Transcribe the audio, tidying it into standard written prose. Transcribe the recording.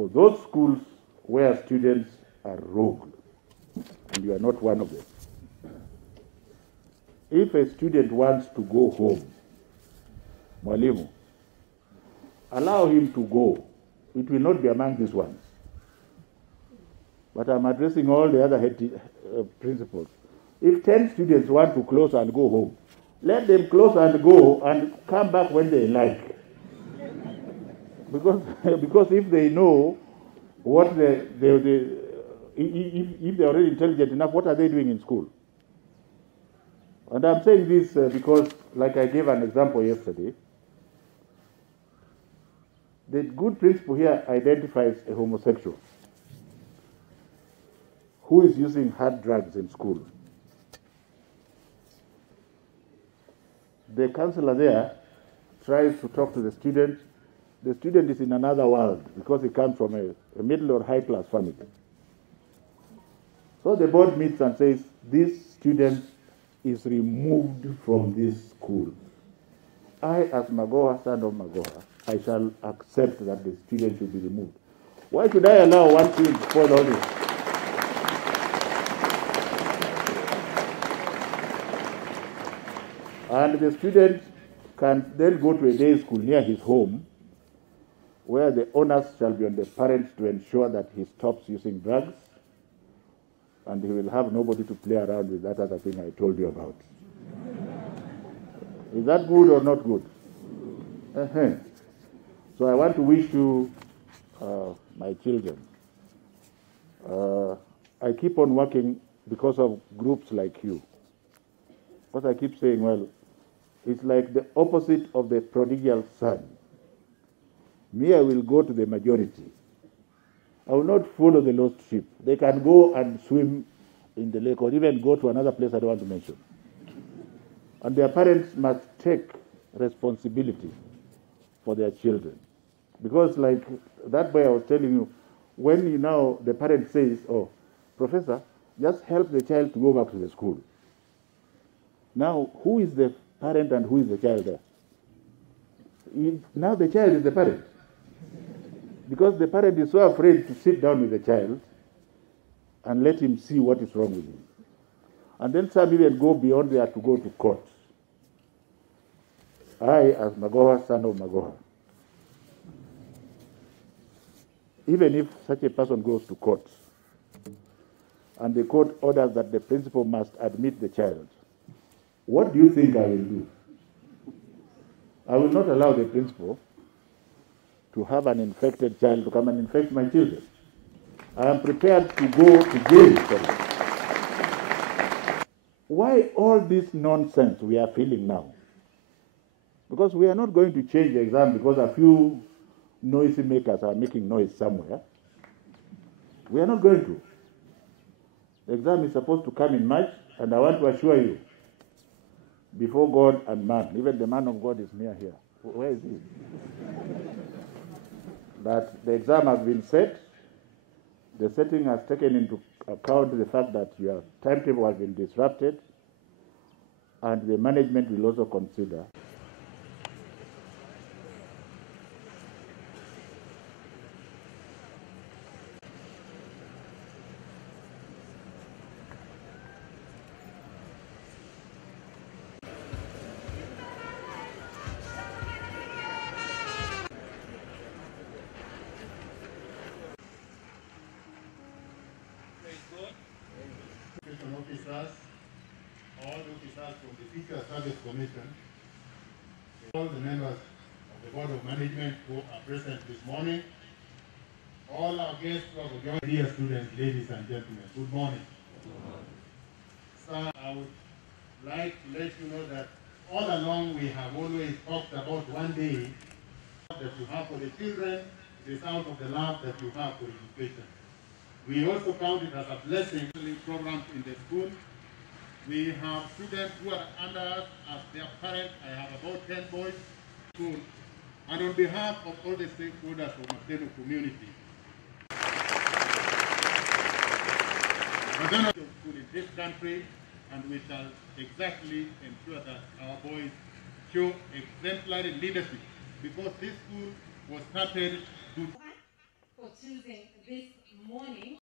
for those schools where students are rogue, and you are not one of them. If a student wants to go home, Mwalimu, allow him to go. It will not be among these ones. But I'm addressing all the other principals. If 10 students want to close and go home, let them close and go and come back when they like. Because if they know what if they're already intelligent enough, what are they doing in school? And I'm saying this because, like I gave an example yesterday, the good principle here identifies a homosexual who is using hard drugs in school. The counselor there tries to talk to the student. The student is in another world because he comes from a middle or high class family. So the board meets and says, this student is removed from this school. I, as Magoha, son of Magoha, I shall accept that the student should be removed. Why should I allow one student to spoil all this? And the student can then go to a day school near his home, where the onus shall be on the parents to ensure that he stops using drugs, and he will have nobody to play around with that other thing I told you about. Is that good or not good? So I want to wish you, my children, I keep on working because of groups like you. Because I keep saying, well, it's like the opposite of the prodigal son. Me, I will go to the majority. I will not follow the lost sheep. They can go and swim in the lake or even go to another place I don't want to mention. And their parents must take responsibility for their children. Because like that boy I was telling you, when the parent says, oh, Professor, just help the child to go back to the school. Now, who is the parent and who is the child there? Now the child is the parent. Because the parent is so afraid to sit down with the child and let him see what is wrong with him. And then some even go beyond there to go to court. I, as Magoha, son of Magoha, even if such a person goes to court and the court orders that the principal must admit the child, what do you think I will do? I will not allow the principal to have an infected child to come and infect my children. I am prepared to go to jail for it. Why all this nonsense we are feeling now? Because we are not going to change the exam because a few noisy makers are making noise somewhere. We are not going to. The exam is supposed to come in March, and I want to assure you, before God and man, even the man of God is near here. Where is he? That the exam has been set. The setting has taken into account the fact that your timetable has been disrupted, and the management will also consider. Officers, all officers from the Teacher Service Commission, all the members of the Board of Management who are present this morning, all our guests who have joined, dear students, ladies and gentlemen, good morning. Sir, I would like to let you know that all along we have always talked about one day that you have for the children, it is out of the love that you have for education. We also count it as a blessing. Programs in the school. We have students who are under us as their parents. I have about 10 boys in school. And on behalf of all the stakeholders of the Mateno community, we're going to school in this country, and we shall exactly ensure that our boys show exemplary leadership, because this school was started to choosing this morning.